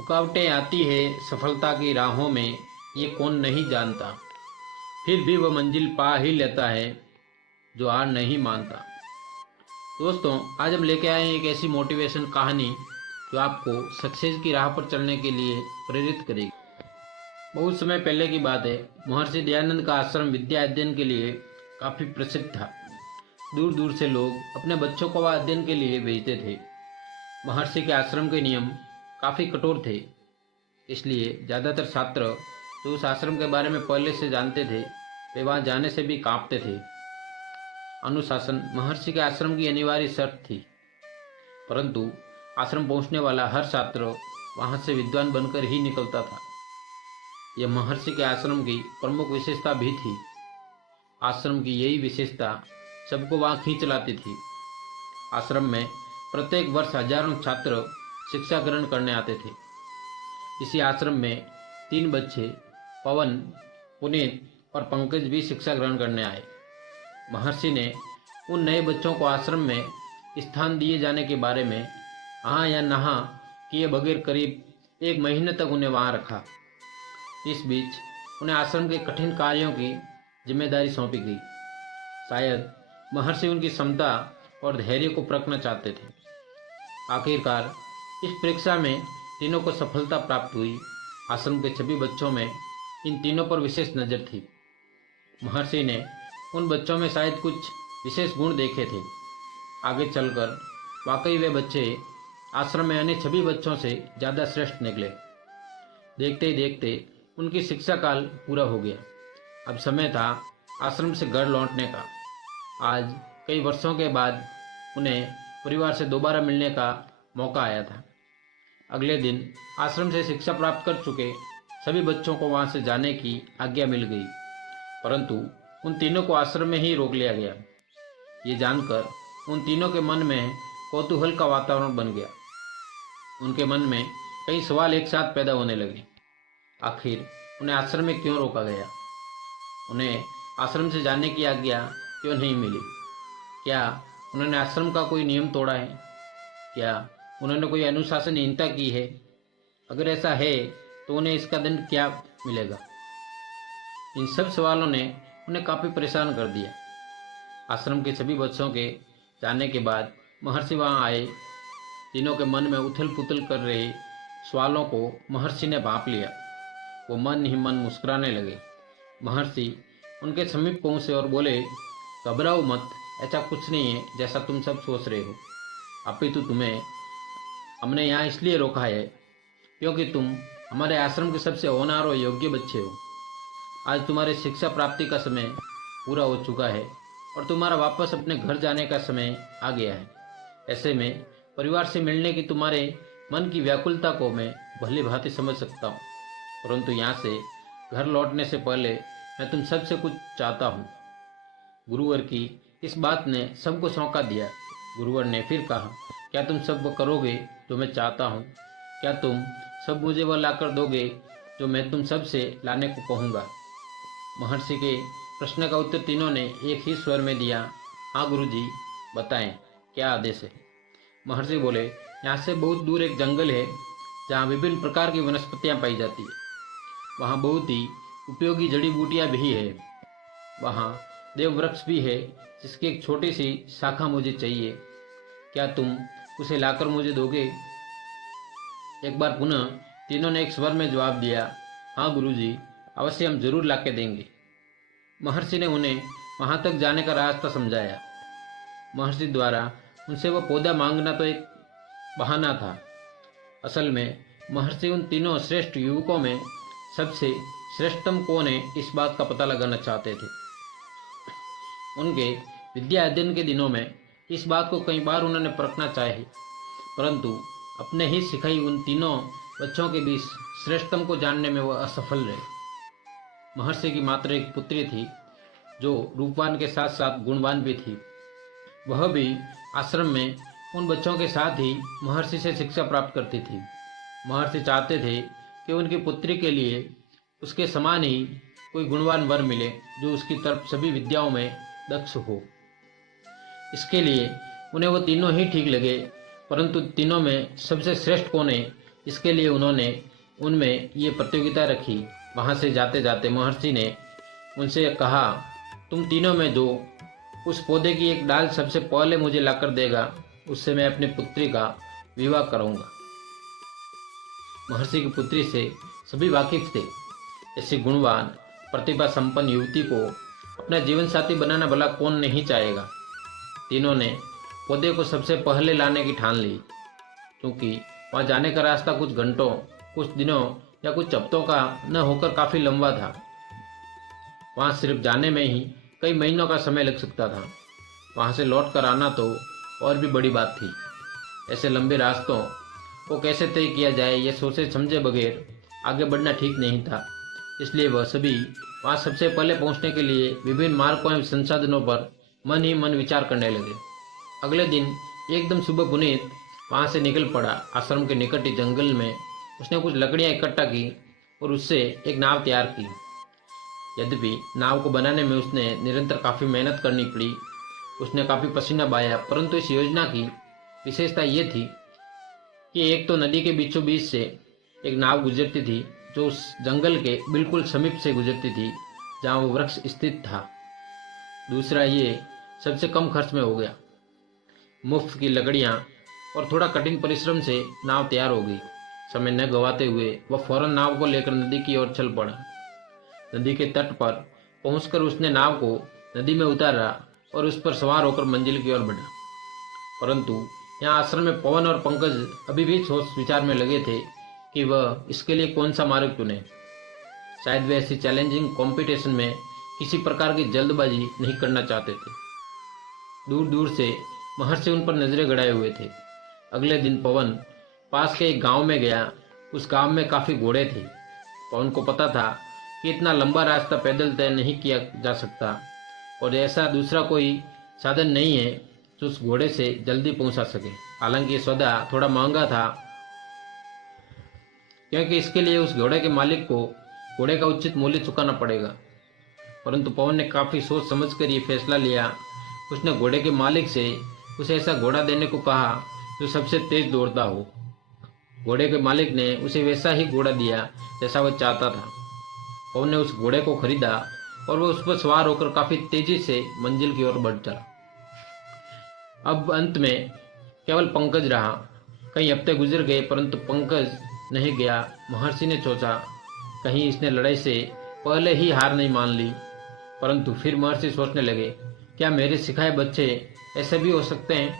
रुकावटें आती है सफलता की राहों में, ये कौन नहीं जानता। फिर भी वह मंजिल पा ही लेता है जो हार नहीं मानता। दोस्तों, आज हम लेके आए हैं एक ऐसी मोटिवेशन कहानी जो आपको सक्सेस की राह पर चलने के लिए प्रेरित करेगी। बहुत समय पहले की बात है। महर्षि दयानंद का आश्रम विद्या अध्ययन के लिए काफ़ी प्रसिद्ध था। दूर दूर से लोग अपने बच्चों को वह अध्ययन के लिए भेजते थे। महर्षि के आश्रम के नियम काफ़ी कठोर थे, इसलिए ज़्यादातर छात्र जो उस आश्रम के बारे में पहले से जानते थे वे वहाँ जाने से भी कांपते थे। अनुशासन महर्षि के आश्रम की अनिवार्य शर्त थी, परंतु आश्रम पहुँचने वाला हर छात्र वहाँ से विद्वान बनकर ही निकलता था। यह महर्षि के आश्रम की प्रमुख विशेषता भी थी। आश्रम की यही विशेषता सबको वहाँ खींच लाती थी। आश्रम में प्रत्येक वर्ष हजारों छात्र शिक्षा ग्रहण करने आते थे। इसी आश्रम में 3 बच्चे पवन, पुनीत और पंकज भी शिक्षा ग्रहण करने आए। महर्षि ने उन नए बच्चों को आश्रम में स्थान दिए जाने के बारे में हाँ या नहा किए बगैर करीब 1 महीने तक उन्हें वहाँ रखा। इस बीच उन्हें आश्रम के कठिन कार्यों की जिम्मेदारी सौंपी गई। शायद महर्षि उनकी क्षमता और धैर्य को परखना चाहते थे। आखिरकार इस परीक्षा में तीनों को सफलता प्राप्त हुई। आश्रम के सभी बच्चों में इन तीनों पर विशेष नज़र थी। महर्षि ने उन बच्चों में शायद कुछ विशेष गुण देखे थे। आगे चलकर वाकई वे बच्चे आश्रम में अन्य सभी बच्चों से ज़्यादा श्रेष्ठ निकले। देखते ही देखते उनकी शिक्षा काल पूरा हो गया। अब समय था आश्रम से घर लौटने का। आज कई वर्षों के बाद उन्हें परिवार से दोबारा मिलने का मौका आया था। अगले दिन आश्रम से शिक्षा प्राप्त कर चुके सभी बच्चों को वहां से जाने की आज्ञा मिल गई, परंतु उन तीनों को आश्रम में ही रोक लिया गया। ये जानकर उन तीनों के मन में कौतूहल का वातावरण बन गया। उनके मन में कई सवाल एक साथ पैदा होने लगे। आखिर उन्हें आश्रम में क्यों रोका गया? उन्हें आश्रम से जाने की आज्ञा क्यों नहीं मिली? क्या उन्होंने आश्रम का कोई नियम तोड़ा है? क्या उन्होंने कोई अनुशासनहीनता की है? अगर ऐसा है तो उन्हें इसका दंड क्या मिलेगा? इन सब सवालों ने उन्हें काफ़ी परेशान कर दिया। आश्रम के सभी बच्चों के जाने के बाद महर्षि वहाँ आए। तीनों के मन में उथल पुथल कर रहे सवालों को महर्षि ने भांप लिया। वो मन ही मन मुस्कुराने लगे। महर्षि उनके समीप पहुँचे और बोले, घबराओ मत, ऐसा कुछ नहीं है जैसा तुम सब सोच रहे हो। अपितु तुम्हें हमने यहाँ इसलिए रोका है क्योंकि तुम हमारे आश्रम के सबसे होनहार और योग्य बच्चे हो। आज तुम्हारे शिक्षा प्राप्ति का समय पूरा हो चुका है और तुम्हारा वापस अपने घर जाने का समय आ गया है। ऐसे में परिवार से मिलने की तुम्हारे मन की व्याकुलता को मैं भली भांति समझ सकता हूँ, परंतु यहाँ से घर लौटने से पहले मैं तुम सबसे कुछ चाहता हूँ। गुरुवर की इस बात ने सबको चौंका दिया। गुरुवर ने फिर कहा, क्या तुम सब वो करोगे जो मैं चाहता हूँ? क्या तुम सब मुझे वह लाकर दोगे जो मैं तुम सब से लाने को कहूँगा? महर्षि के प्रश्न का उत्तर तीनों ने एक ही स्वर में दिया, हाँ गुरुजी, बताएं क्या आदेश है। महर्षि बोले, यहाँ से बहुत दूर एक जंगल है जहाँ विभिन्न प्रकार की वनस्पतियाँ पाई जाती है। वहाँ बहुत ही उपयोगी जड़ी बूटियाँ भी है। वहाँ देव वृक्ष भी है जिसकी एक छोटी सी शाखा मुझे चाहिए। क्या तुम उसे लाकर मुझे दोगे? एक बार पुनः तीनों ने एक स्वर में जवाब दिया, हाँ गुरुजी, अवश्य हम जरूर लाके देंगे। महर्षि ने उन्हें वहाँ तक जाने का रास्ता समझाया। महर्षि द्वारा उनसे वह पौधा मांगना तो एक बहाना था। असल में महर्षि उन तीनों श्रेष्ठ युवकों में सबसे श्रेष्ठतम कौन है इस बात का पता लगाना चाहते थे। उनके विद्या अध्ययन के दिनों में इस बात को कई बार उन्होंने परखना चाहे, परंतु अपने ही सिखाई उन तीनों बच्चों के बीच श्रेष्ठतम को जानने में वह असफल रहे। महर्षि की मात्र एक पुत्री थी जो रूपवान के साथ साथ गुणवान भी थी। वह भी आश्रम में उन बच्चों के साथ ही महर्षि से शिक्षा प्राप्त करती थी। महर्षि चाहते थे कि उनकी पुत्री के लिए उसके समान ही कोई गुणवान वर मिले जो उसकी तरफ सभी विद्याओं में दक्ष हो। इसके लिए उन्हें वो तीनों ही ठीक लगे, परंतु तीनों में सबसे श्रेष्ठ कौन है इसके लिए उन्होंने उनमें ये प्रतियोगिता रखी। वहाँ से जाते जाते महर्षि ने उनसे कहा, तुम तीनों में जो उस पौधे की एक डाल सबसे पहले मुझे लाकर देगा, उससे मैं अपनी पुत्री का विवाह करूंगा। महर्षि की पुत्री से सभी वाकिफ थे। ऐसी गुणवान प्रतिभा संपन्न युवती को अपना जीवन साथी बनाना भला कौन नहीं चाहेगा। तीनों ने पौधे को सबसे पहले लाने की ठान ली, क्योंकि वहां जाने का रास्ता कुछ घंटों, कुछ दिनों या कुछ हफ्तों का न होकर काफी लंबा था। वहां सिर्फ जाने में ही कई महीनों का समय लग सकता था। वहां से लौट कर आना तो और भी बड़ी बात थी। ऐसे लंबे रास्तों को कैसे तय किया जाए, यह सोचे समझे बगैर आगे बढ़ना ठीक नहीं था। इसलिए वह सभी वहां सबसे पहले पहुंचने के लिए विभिन्न मार्गों एवं संसाधनों पर मन ही मन विचार करने लगे। अगले दिन एकदम सुबह पुनीत वहां से निकल पड़ा। आश्रम के निकट ही जंगल में उसने कुछ लकड़ियां इकट्ठा की और उससे एक नाव तैयार की। यद्यपि नाव को बनाने में उसने निरंतर काफ़ी मेहनत करनी पड़ी, उसने काफ़ी पसीना बहाया, परंतु इस योजना की विशेषता ये थी कि एक तो नदी के बीचों बीच से एक नाव गुजरती थी, जो उस जंगल के बिल्कुल समीप से गुजरती थी जहाँ वो वृक्ष स्थित था। दूसरा, ये सबसे कम खर्च में हो गया। मुफ्त की लकड़ियाँ और थोड़ा कठिन परिश्रम से नाव तैयार हो गई। समय न गंवाते हुए वह फौरन नाव को लेकर नदी की ओर चल पड़ा। नदी के तट पर पहुंचकर उसने नाव को नदी में उतारा और उस पर सवार होकर मंजिल की ओर बढ़ा। परंतु यहाँ आश्रम में पवन और पंकज अभी भी सोच विचार में लगे थे कि वह इसके लिए कौन सा मार्ग चुने। शायद वे ऐसी चैलेंजिंग कंपटीशन में किसी प्रकार की जल्दबाजी नहीं करना चाहते थे। दूर दूर से महर्षि उन पर नजरें गड़ाए हुए थे। अगले दिन पवन पास के एक गांव में गया। उस गांव में काफी घोड़े थे। पवन को पता था कि इतना लंबा रास्ता पैदल तय नहीं किया जा सकता और ऐसा दूसरा कोई साधन नहीं है जो उस घोड़े से जल्दी पहुंचा सके। हालांकि ये सौदा थोड़ा महंगा था, क्योंकि इसके लिए उस घोड़े के मालिक को घोड़े का उचित मूल्य चुकाना पड़ेगा। परंतु पवन ने काफी सोच समझकर ये फैसला लिया। उसने घोड़े के मालिक से उसे ऐसा घोड़ा देने को कहा जो सबसे तेज दौड़ता हो। घोड़े के मालिक ने उसे वैसा ही घोड़ा दिया जैसा वह चाहता था। पवन ने उस घोड़े को खरीदा और वह उस पर सवार होकर काफी तेजी से मंजिल की ओर बढ़ चला। अब अंत में केवल पंकज रहा। कई हफ्ते गुजर गए परंतु पंकज नहीं गया। महर्षि ने सोचा कहीं इसने लड़ाई से पहले ही हार नहीं मान ली। परंतु फिर महर्षि सोचने लगे, क्या मेरे सिखाए बच्चे ऐसे भी हो सकते हैं?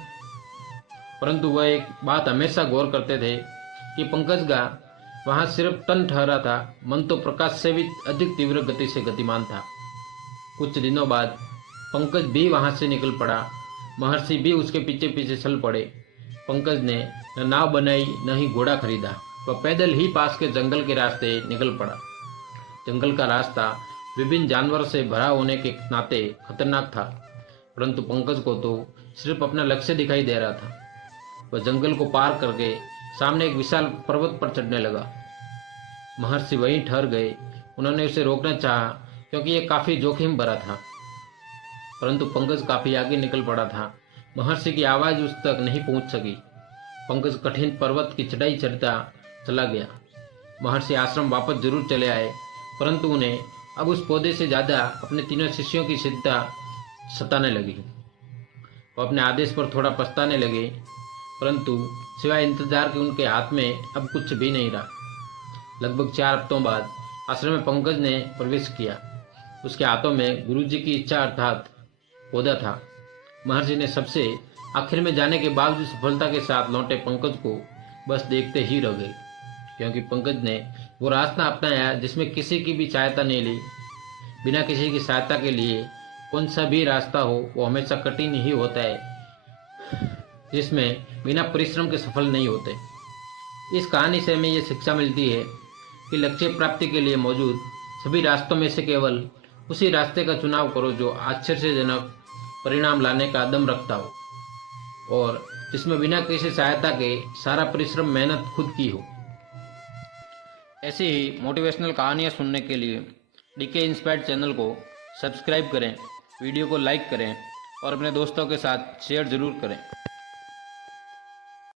परंतु वह एक बात हमेशा गौर करते थे कि पंकज का वहां सिर्फ तन ठहरा था, मन तो प्रकाश से भी अधिक तीव्र गति से गतिमान था। कुछ दिनों बाद पंकज भी वहां से निकल पड़ा। महर्षि भी उसके पीछे पीछे चल पड़े। पंकज ने न नाव बनाई न ही घोड़ा खरीदा। वह पैदल ही पास के जंगल के रास्ते निकल पड़ा। जंगल का रास्ता विभिन्न जानवरों से भरा होने के नाते खतरनाक था, परंतु पंकज को तो सिर्फ अपना लक्ष्य दिखाई दे रहा था। वह जंगल को पार करके सामने एक विशाल पर्वत पर चढ़ने लगा। महर्षि वहीं ठहर गए। उन्होंने उसे रोकना चाहा क्योंकि यह काफी जोखिम भरा था, परंतु पंकज काफी आगे निकल पड़ा था। महर्षि की आवाज उस तक नहीं पहुंच सकी। पंकज कठिन पर्वत की चढ़ाई चढ़ता चला गया। महर्षि आश्रम वापस जरूर चले आए, परंतु उन्हें अब उस पौधे से ज्यादा अपने तीनों शिष्यों की चिंता सताने लगी। वो अपने आदेश पर थोड़ा पछताने लगे, परंतु सिवाय इंतजार के उनके हाथ में अब कुछ भी नहीं रहा। लगभग 4 हफ्तों बाद आश्रम में पंकज ने प्रवेश किया। उसके हाथों में गुरुजी की इच्छा अर्थात पौधा था। महर्षि ने सबसे आखिर में जाने के बावजूद सफलता के साथ लौटे पंकज को बस देखते ही रह गए, क्योंकि पंकज ने वो रास्ता अपनाया जिसमें किसी की भी सहायता नहीं ली। बिना किसी की सहायता के लिए कौन सा भी रास्ता हो वो हमेशा कठिन ही होता है, जिसमें बिना परिश्रम के सफल नहीं होते। इस कहानी से हमें ये शिक्षा मिलती है कि लक्ष्य प्राप्ति के लिए मौजूद सभी रास्तों में से केवल उसी रास्ते का चुनाव करो जो आश्चर्यजनक परिणाम लाने का दम रखता हो और जिसमें बिना किसी सहायता के सारा परिश्रम मेहनत खुद की हो। ऐसी ही मोटिवेशनल कहानियाँ सुनने के लिए डीके इंस्पायर्ड चैनल को सब्सक्राइब करें, वीडियो को लाइक करें और अपने दोस्तों के साथ शेयर ज़रूर करें।